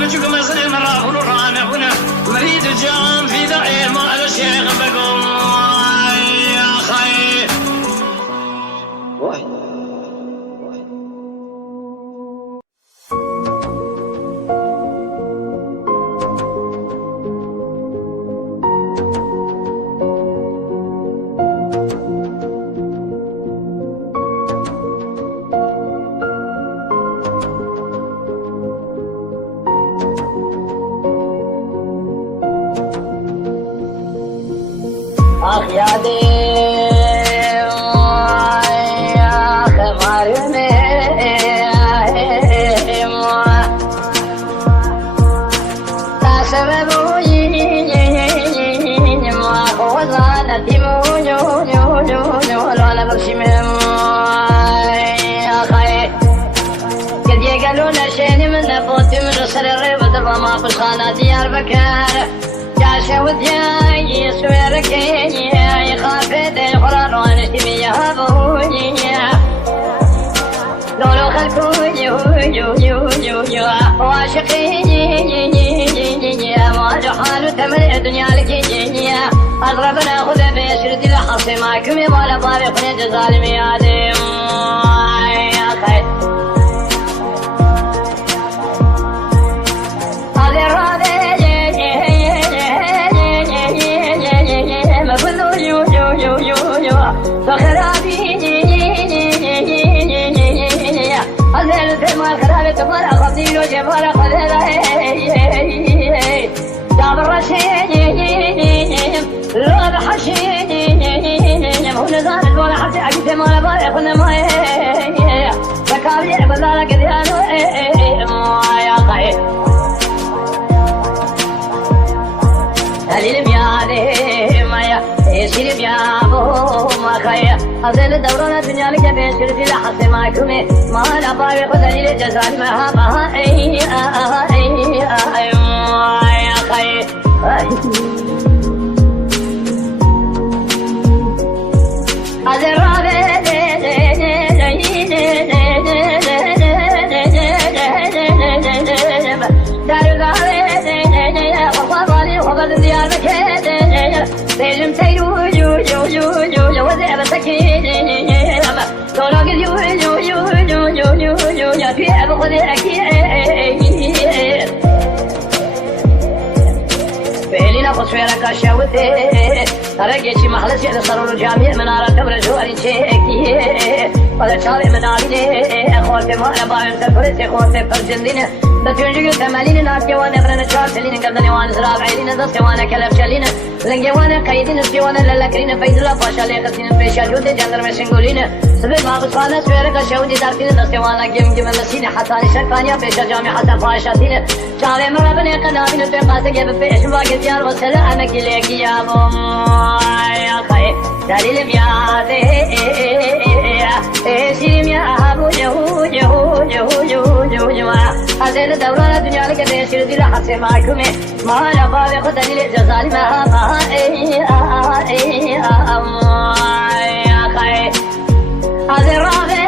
بچوك مسلم راهون رانهون مريد جام في دعي ما الشيخ بقوم يا خير آخ یادی آخ مارمه تاسببوی ما خوزانتی مو لانا برشمم آخی کدی قالوا نشینی من نبوتی من سر الريب دربا ما بشخانا ديار بكار جاشا ودياي سويرك يا خافت القرار ونسمي يا ابوي لولو خلكو يو واشقي ما جحال تمر الدنيا لك اضرب ناخذ بيسرد الحص معكم ولا طارق ظالم يا ديم يا خير هذه الرابع فخرابي أزلت ما خرابي تفرق خبزي لو جفرق دابر رشيم لو بحشيم هو نزال ولا حتى أجد ما لبارق ونما فكابي بلالك ديانو يا خير هلي بيادي مايا يسير بيابو ما خيا أزل دورنا الدنيا لك بيسير دي لحظة معكم ما لباري خذني لجزال ما يا خير أزل رابي وبدن ديار بكيد بيجم تيرو يو وذئب سكين طرق يو يا في أبو ذئك بيلينا قصيرك الشوتي رجيتي محل سيد صاروا الجامع منارة تبرز هو شيكي ولا شارع مناريني خوتي ما أبغى تفرتي خوتي فرجندين بتونجي تمالين ناس وانا برنا شارتلين قدني وانا زراب عيلين دست وانا كلب شلين لنجي وانا قيدين سي وانا للكرين فيز الله باشا ليقتين بيشا جودي جندر مشنقولين سبب ما بسوانا سويرك شودي دارتين دست وانا جم مسين حتى شكانيا بيشا جامع حتى فاشاتين شارع مرابني قدامين تقاسي جب بيش واقف يار وسلا انا كليك يا بوم يا خي دليل بيادي سيرم يا ابو يهو أزل دورنا الدنيا لك بيسير دي لحظة معكم ما لبابي خدني لجزالي ما يا خير هذه الرابع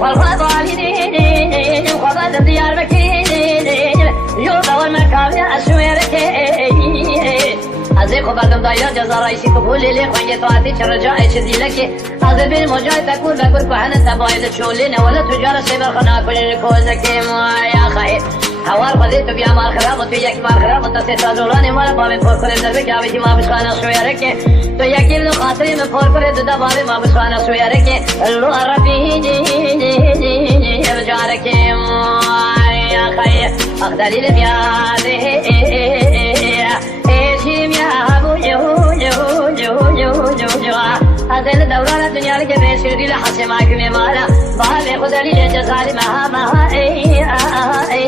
والغضالين وخبز الديار بكين يوضا والمكان أسويرك أزيق بعدم دايرة جزا رئيسي قبول لي خواهي طواتي شرجاء شدي لك أزل بالمجاي تكون بكل كحنة تبايد تشولين ولا تجارة سيبر خنا كل كوزك يا خير حوار خذيت بيا مال خراب وتياك مال خراب وتسيت زولاني مال بابي فور كره دربك يا بيتي ما بشخانا شويرك تو يكيل خاطري من فور كره ددا بابي ما بشخانا شويرك اللو ربي بجارك يا خير أخدلي لبيادي إيشيم يا أبو يهو أزل دوران الدنيا لك بيسير دي لحسي معكم مالا بابي خذلي لجزالي ما يا خير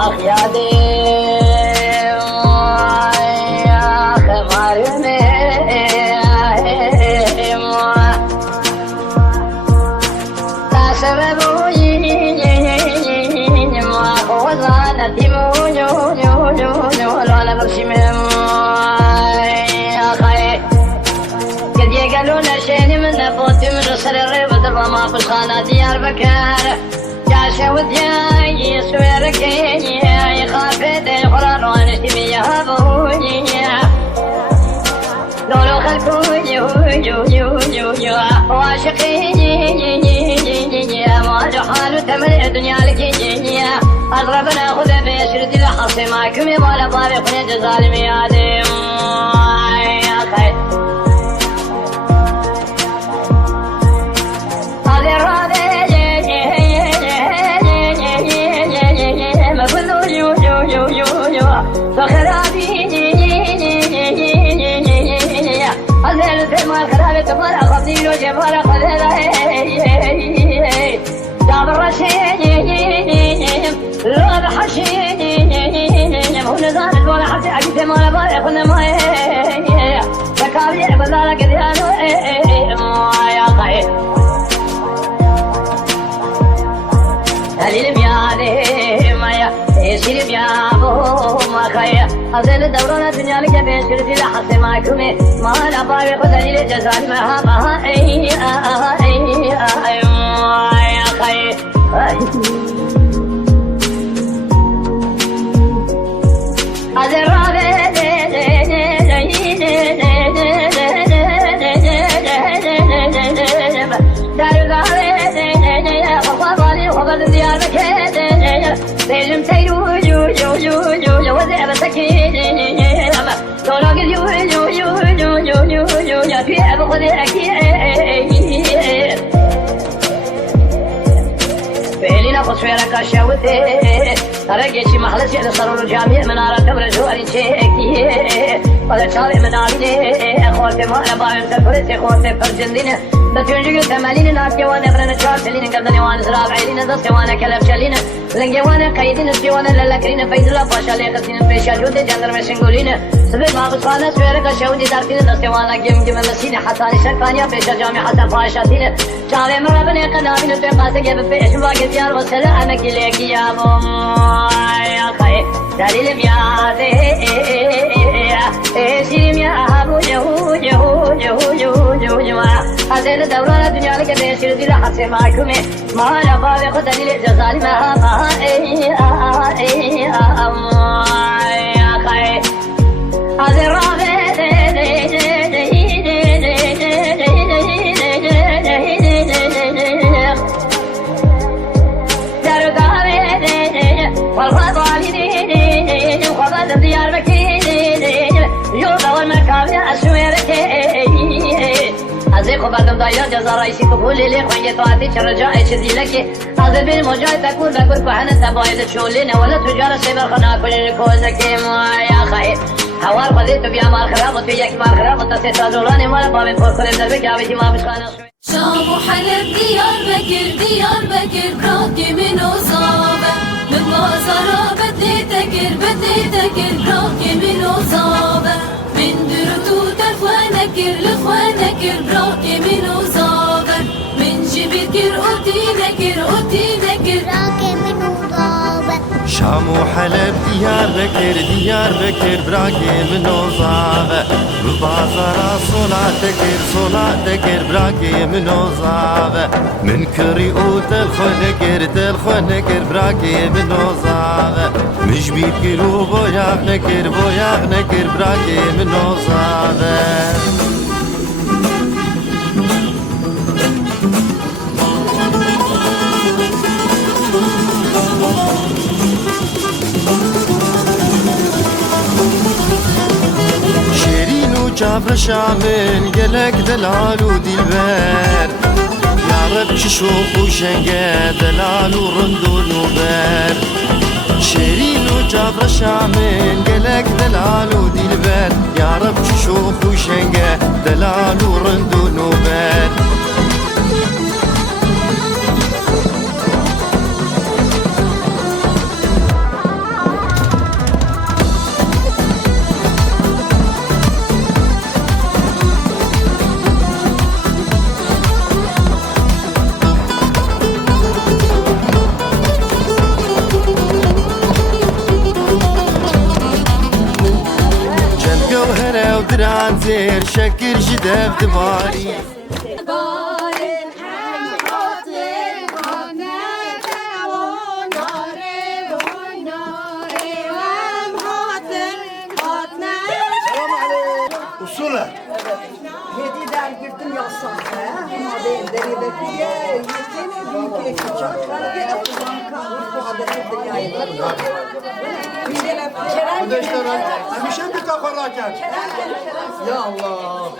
أخيادي يا خمارمي ما في الخانة ديار بكار جاشة ودياي سويركي خافت قرار ونشتمي يا ابوي دولو خلقو يو واشقي ما جحال تمر الدنيا لكي أضربنا خذ بيسرد الحص معكم ولا طارق نجزال ميادي يا خير أزل دورنا الدنيا لك بين شرتي لحظة معكم ما لا بارق دليل جزال ما أي يا خير أزل رابع دار خبر خبر ديار بكير بيجم تيرو يو وذئب سكين طرق يو يا في أبو ذئك فعلنا قصيرك الشوتي رجيش محل شيء صاروا الجامع منارة تبرز هو شيء ولا شارع من عالي خوتي ما أبغى تفرس خوتي فرجندين بتوجي ثمانين ناس وانا برنا شارتلين قدني وانا زراب عيلين دست وانا كلب شلين لنجي وانا قيدين سوي وانا للكرين فيز لا باشا لقتين في شجود جندر مشنقولين سبب ما بصانا سويرك شودي دارتين دست وانا جم مسين حتى شكانيا في جامع حتى فاشاتين شارع مربنا قدامين تقاس جب في اشواق ديار وسلا انا كليك يا بوم يا خي دليل بياده سيم يا ابو يهو أزل دورنا الدنيا لك بيشير دي لحظة معكم ما لا بابق دليل جزال ما يا خير أزل رابع والغضالين وخبر ديار بكين يوضا والمكابع أسويرك أزيق بعدم دايرة جزا رئيسي قبول لي خوية طواتي شرجاء اشدي لك أزل بالمجاي تكون بكل كحنة تبايد تشولين ولا تجارة سيبر خنا كل كوزك يا خير حوار خذيت بيا مال خراب وتياك مال خراب وتسيت زولاني ولا بابي فوق كل دربك عبيتي ما بشخانة شام وحلب ديار بكر براكي من وصابة من مازارة بدي تكر براكي من وصابة من درتوت لخوانك براكي من وصابة من جبكر أوتي نكر براكي من وصابة شام وحلب ديار بكر براكي من وصابة ببازارة صلاتك براكي من وصابة من كريوت الخنكر براكي من وصابة مش بيكلو بوياغ نكر براكي من وصابة جابر شامن قلق دلال ودلبر يا رب شوف وشنقه دلال ورند ونوبر شيرين وجابر شامن قلق دلال ودلبر يا رب شوف وشنقه دلال ورند ونوبر جان زير شكر جدف دباري وصولة Hediye der girdim yazsam ama değil deribeki yetini küçük bu adamı da yayın. kardeşler hemşe bir kafarlarken ya Allah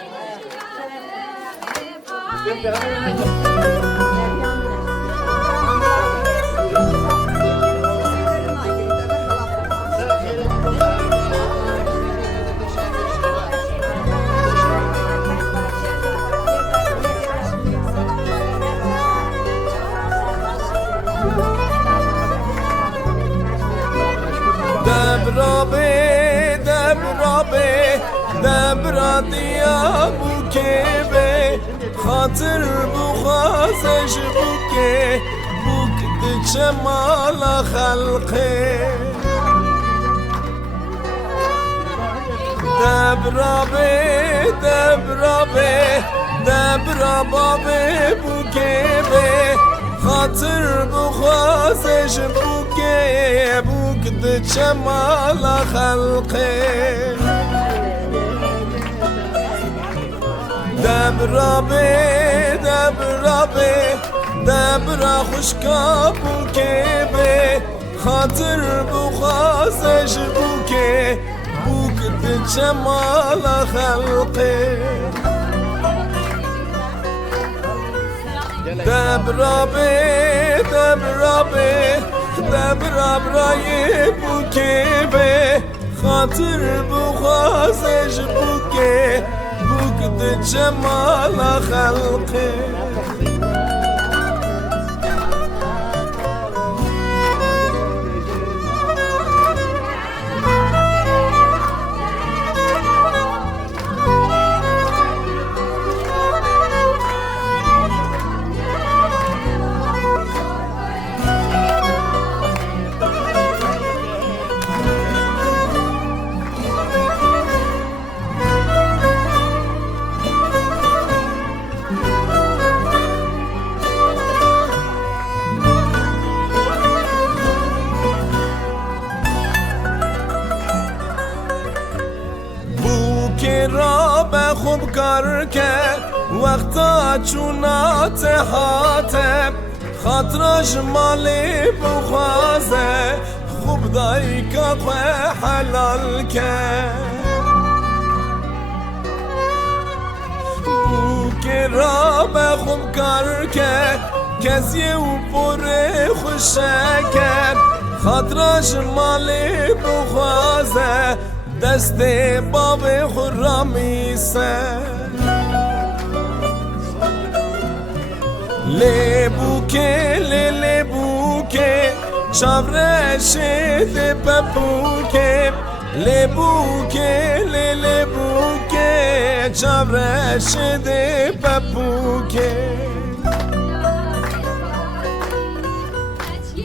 دبرا دیا بوکه خاطر بخوازش بوکه بوک دچه مالا خلقه دبرا بابه بوکه خاطر بخوازش بوکه بوک دچه مالا خلقه دبرا خوشکا بوکه به خاطر بخوازش بوکه بوک دچه مالا خلقه دبرا برای بوکه به خاطر بخوازش بوکه بوک دچه مالا خلقه خوب کار کرد وقتا چونات حاتم خاطرش مالی بخوازه خوب دایی که خواه حلال کرد بو که را به خوب کار کرد کسی او پر خوشه کرد خاطرش مالی بخوازه دست باب خرامی سر لیبو که شاورش ده پپو که لیبو که شاورش ده پپو که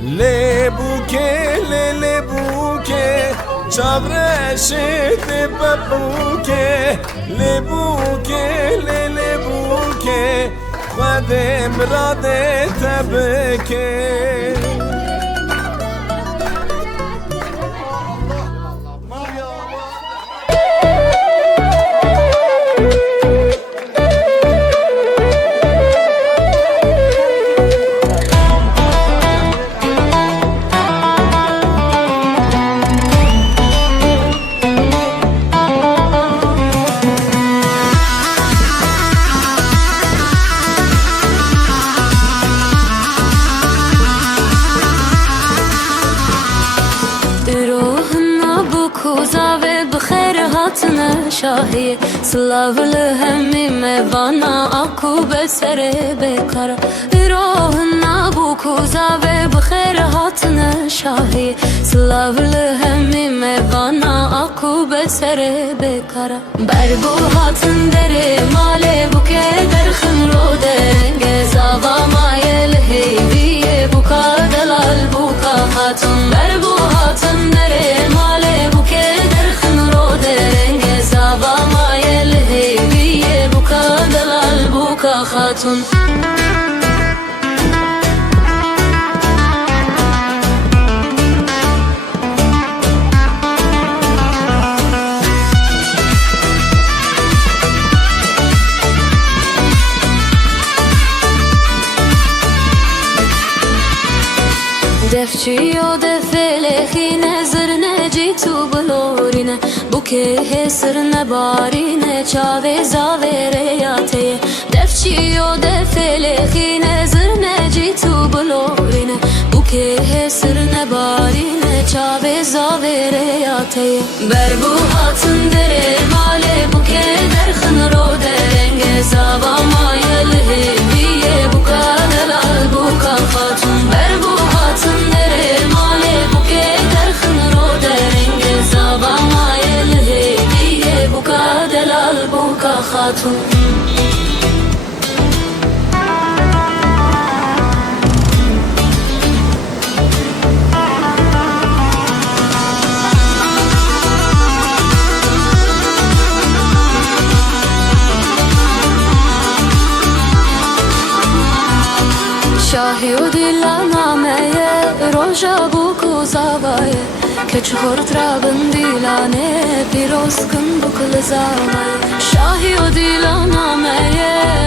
لیبو که شاورش ده پپو که لیبو که خودم را ده تبکه شاهی سلاو لهمی موانا اکو بسر بکارا روح نبو کوزاوه بخیر هاتن شاهی سلاو لهمی موانا اکو بسر بکارا برگو هاتن در مال بوکه در خمرو درنگ زاوا مایل هیوی بوکا دلال بوکا هاتن برگو هاتن در مال بوکه در خمرو درنگ زاوا مایل خاتون دفچی و دفلخی نظر نجی تو بلورینه بوکه حسر نبارینه چاوه زاوره یاته دفچی و دفلخی نظر نجی تو بلورینه بوکه حسر نبارینه چاوه زاوره یاته بربو هاتن دره ماله بوکه درخن رو درنگ زاوا مایل هیویه بوکا دلال بوکا خاتون بربو هاتن دره ماله بوکه درخن رو درنگ زاوا مایل هیویه بوکا دلال بوکا خاتون شاهی و دیلانامه روژا بوکو زاوایه که چخورت را بندیلانه پیروز کن بکل زاوایه شاهی و دیلانامه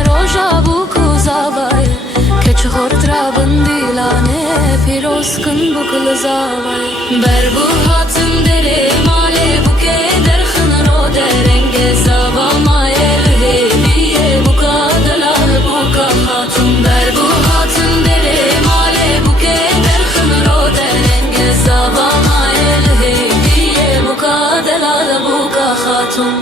روژا بوکو زاوایه که چخورت را بندیلانه پیروز کن بکل زاوایه بربو هاتم دره ماله بوکه درخن رو درنگ زاوا مایل هیویه بوکا دلال بوکا خاتون بربو هاتم دره ماله بوکه درخن رو درنگ زاوا مایل هیویه بوکا دلال بوکا خاتون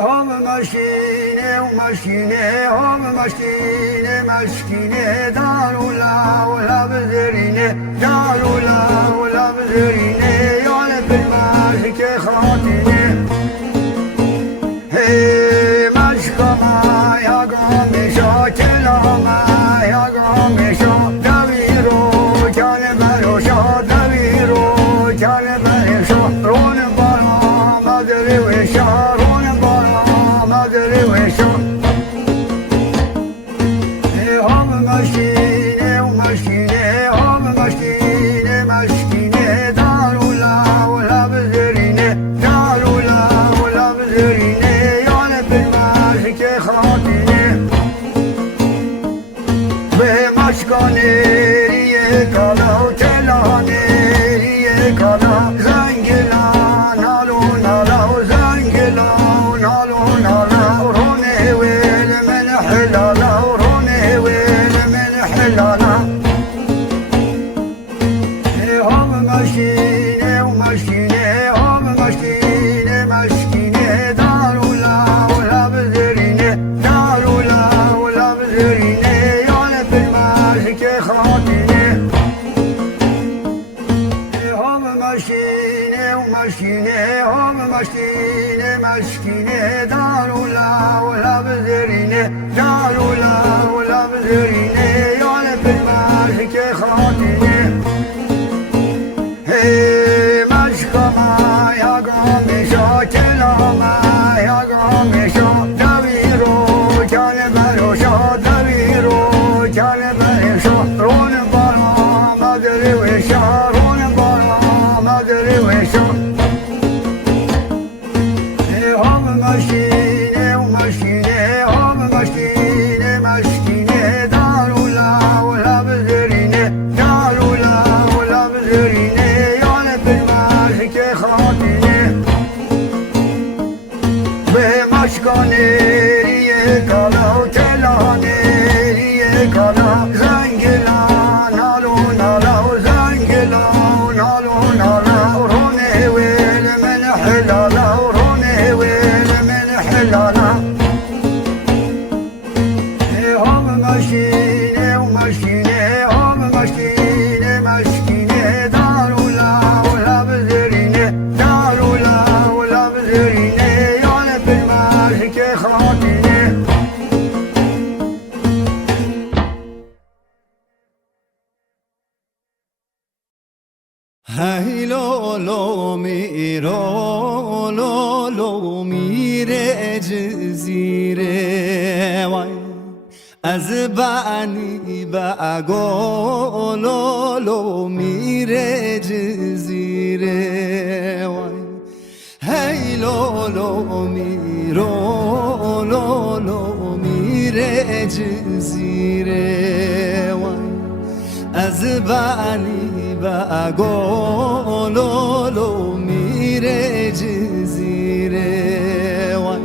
هم مشكینه و مشکینه هم مشکینه مشکینه دارولا و لب زرینه دارولا و لب زرینه یال بالمشک خاطینه هی مشکما یا گامیشا کلاما یا گامیشا دویرو کل بروشا دویرو کل بروشا رون بالا مدری وشا رون بالا مدری وشا هم مشکینه و مشکینه هم مشکینه مشکینه دارولا و لب زرینه دارولا و لب زرینه یال بالمشک خاطینه به مشکانیریه کالا و تلانیریه کالا زنگلان نالو نالا و زنگلان نالو نالا رونه ویل من حلالا رونه ویل من حلالا هم مشکینه و مشکینه هم مشکینه مشکینه دارولا و لب زرینه دارولا و لب زرینه یال بالمشک خاطینه هم مشکینه و مشکینه هم مشکینه مشکینه دارولا و لب زرینه دارولا و لب زرینه یال بالمشک خاطینه هی مشکما یا گامیشا کلاما یا گامیشا دویرو کل بروشا دویرو کل بروشا رون بالا مدری وشا رون بالا مدری وشا هم مشکینه و مشکینه هم مشکینه مشکینه دارولا و لب زرینه دارولا و لب زرینه یال بالمشک خاطینه به مشکانیریه کالا و تلانیریه کالا زنگلان نالو نالا و زنگلان نالو نالا رونه ویل من حلالا رونه ویل من حلالا هم مشکینه و مشکینه هم مشکینه مشکینه دارولا و لب زرینه دارولا و لب زرینه یال بالمشک خاطینه هی لولو میرو لولو میره جزیره وای از بانی بگو لولو میره جزیره وای هی لولو میرو لولو میره جزیره وای از بانی بگو لولو میره جزیره وای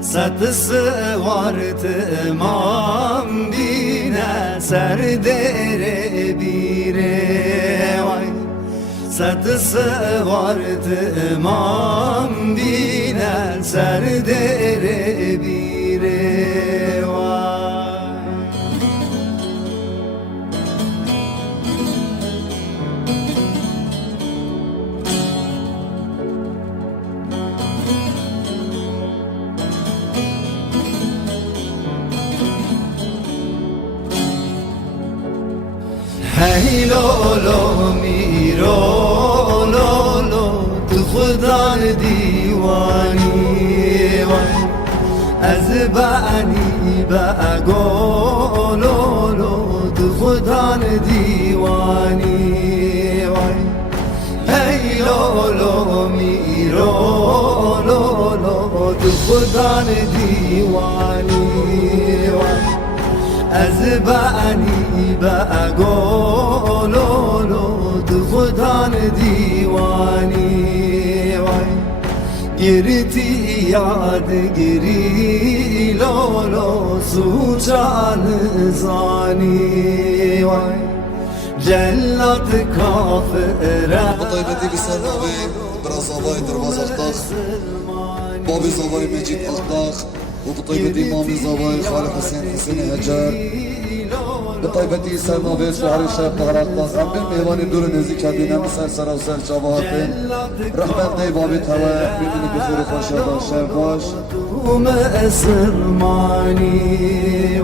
صد سوارت امام بینه سر دره بیره وای صد سوارت امام بینه سر دره بیره وای هی لولو میرو لولو تو خدا دیوانی وای از بانی بگو لولو تو خدا دیوانی وای هی لولو میرو لولو تو خدا دیوانی وای از بانی بگو لولو تو خدا دیوانی وای گرتی یاد گری لولو سوچان زانی وای جلت کافره طيبتي بسر أبي براساباي درباز الطاخ بابي زواي مجيد أخلاق وبطيبة إمام زواي خالد حسين هجر بطيبة سلمى بيت شهر الشيخ بغرات باقم بالميوان الدور نزيك هدينا مسار سر وسر شبهاتين رحمة دي بابي تهوى بيدني بخور خوشة شيخ باش وما أسر ماني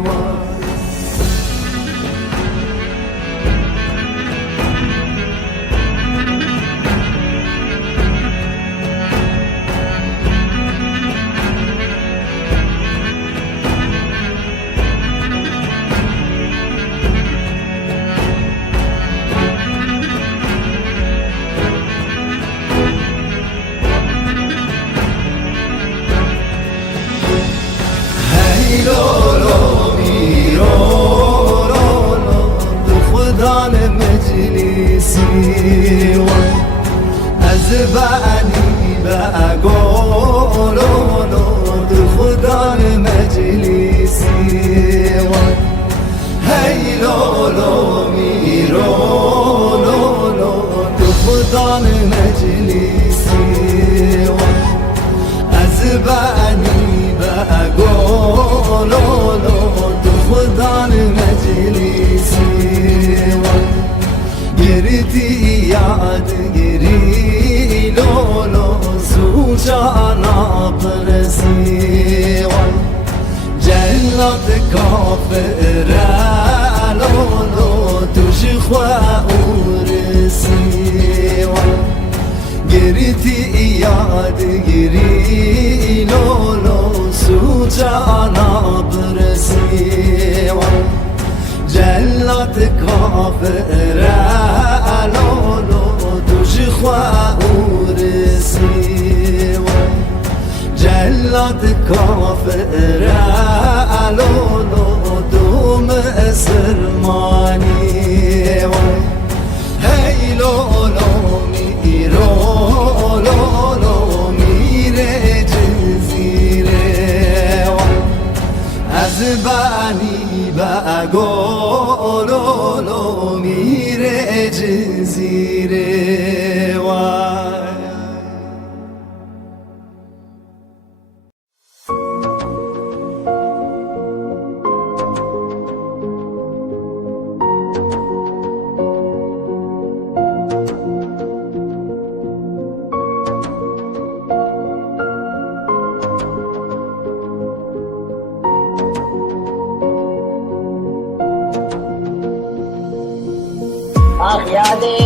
زباني بقول خدا مجلسي هی لولو میرو خدا مجلسي زباني بقول خدا مجلسي گردی یاد گری لولو سوچانا پرسی جلات کافر لولو توش خورسی گردی یاد گری لولو سوچانا پرسی جلات کافر لولو توش خورسی جلات کافر لولو دوم سرمانی هی لولو میرو میره جزیره از بانی بگولو میره جزیره وای یادی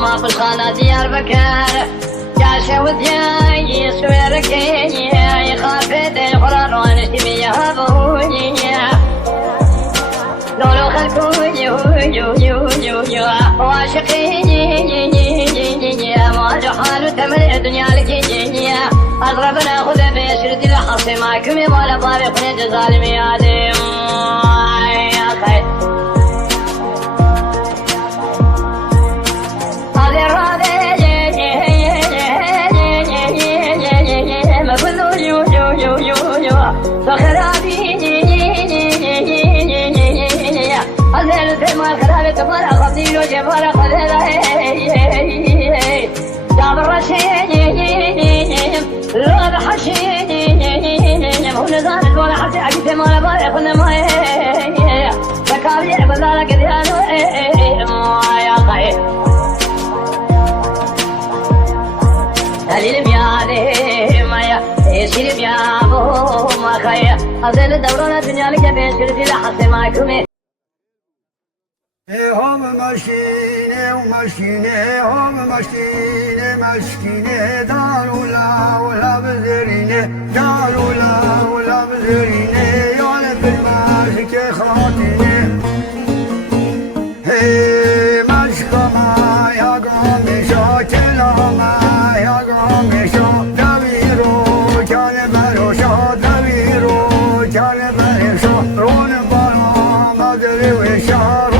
ما في الخانة ديار بكار جاشة ودياي سويركي خافت قرار ونشتمي يا ابوي لولو خلكو يو واشقي ما جحال تمر الدنيا لكي اضرب ناخذ بيسرد الحص معكم ولا طارق نجز ظالمي ادم يا خير أزل دورنا الدنيا لك بين لحظة معكم هم ماشينه وماشينه هم ماشينه ماشينه دارولا ولا بزرينه دارولا ولا بزرينه يا في الماشك خاطينه هي مشكما يا قومي شاكلا ما يا قومي شا دويرو كان بروشا دويرو كان بروشا رون بارا ما دري وشارو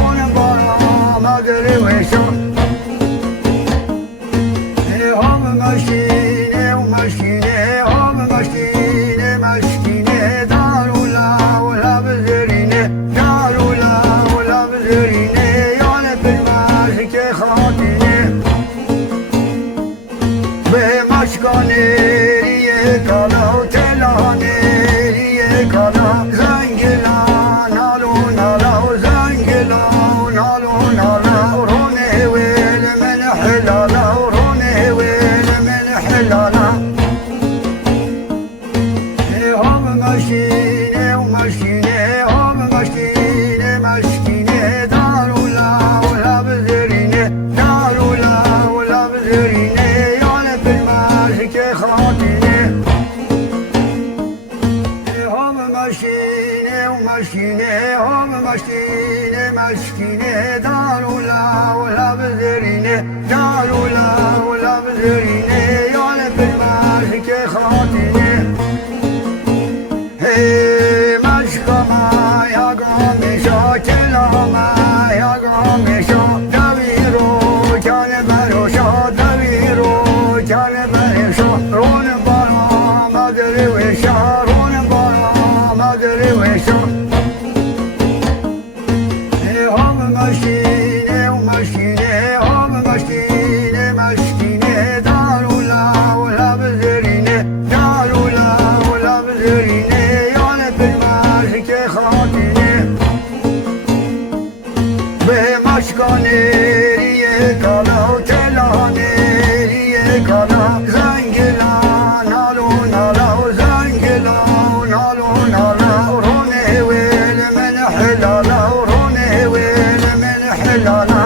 دارولا ولا بزرينه دارولا ولا بزرينه يا لب المالك خاطينه هي مشكما يا قومي شاكلا ما يا قومي شا دويرو كان بروشا دويرو كان بروشا رون بالا ما ادري وشا رون بالا ما ادري وشا هم مشينه ومشينه هم مشينه مشينه دارولا ولا بزرينه دارولا ولا بزرينه يا لب المالك خاطينه به مشکانه ریه کالا و تلانه ریه کالا زنگلا نالو نالا و زنگلا نالو نالا رونه ویل من حلالا رونه ویل من حلالا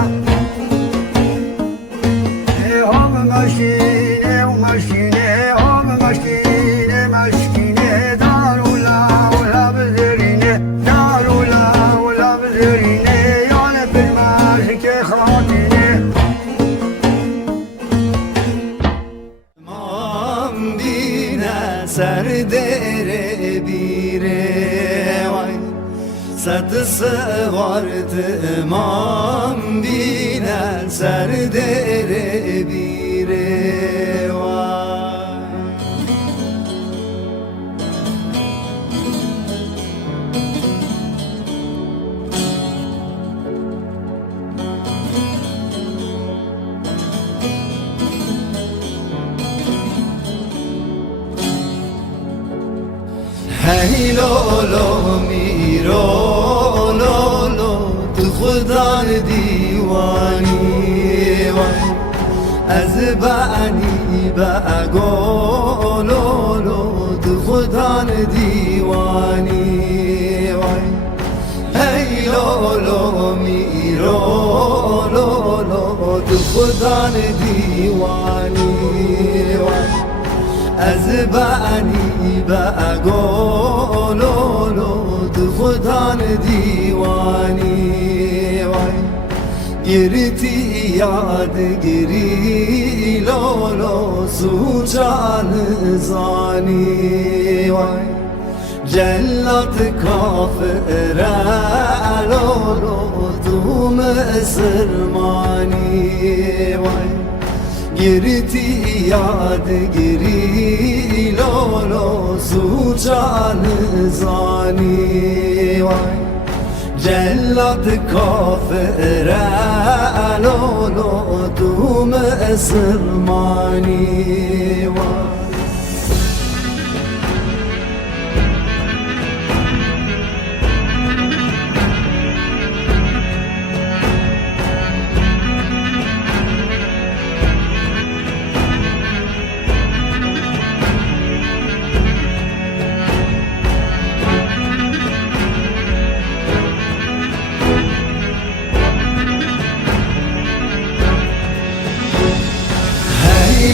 هم مشینه و مشینه هم مشینه مشکینه دارولا ولا بزرینه دارولا ولا بزرینه یا لب المالک خاطینه مام بینه سر دره بیره وای ست سوارت مام بینه سر دره بیره وای هی لولو میرو لولو تو خدا دیوانی وای از بعنی بگو لولو تو خدا دیوانی وای هی لولو میرو لولو تو خدا دیوانی وای از بعنی بگو لولو تو خدا دیوانی وای گرتی یاد گری لولو سوچان زانی وای جلت کافر لولو تو مسلمانی وای گرتی یاد گری لولو سوچان زانی وای جلت کافر لولو تو مسلمانی وای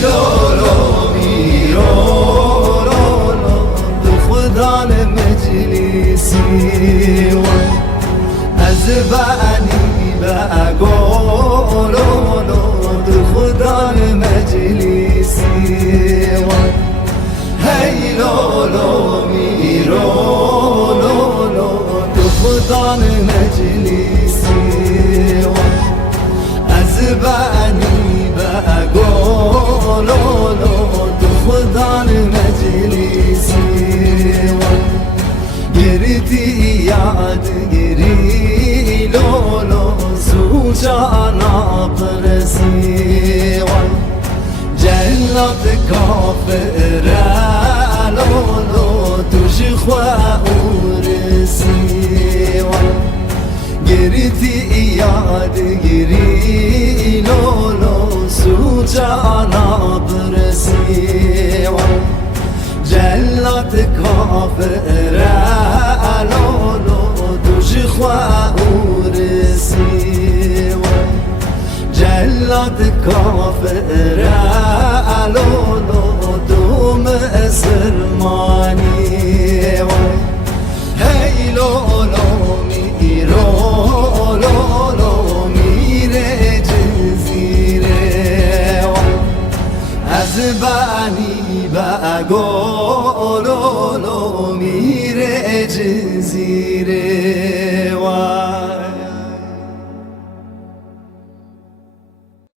لولو میرو لولو تو خدا مجلسی وای از بعنی بگو لولو تو خدا مجلسی وای هی لولو میرو لولو تو خدا مجلسی وای از بعنی بگو لولو تو خدا مجلسی وای گرتی یاد گری لولو سوچانا پرسی وای جلت کافر لولو توش خواه ورسی وای گرتی یاد گری لولو سوچانا برسی وای جلت کافر لولو توش خواه ورسی وای جلت کافر لولو تو مسلمانی وای هی لولو میرو لولو از بانی بگولو میره جزیره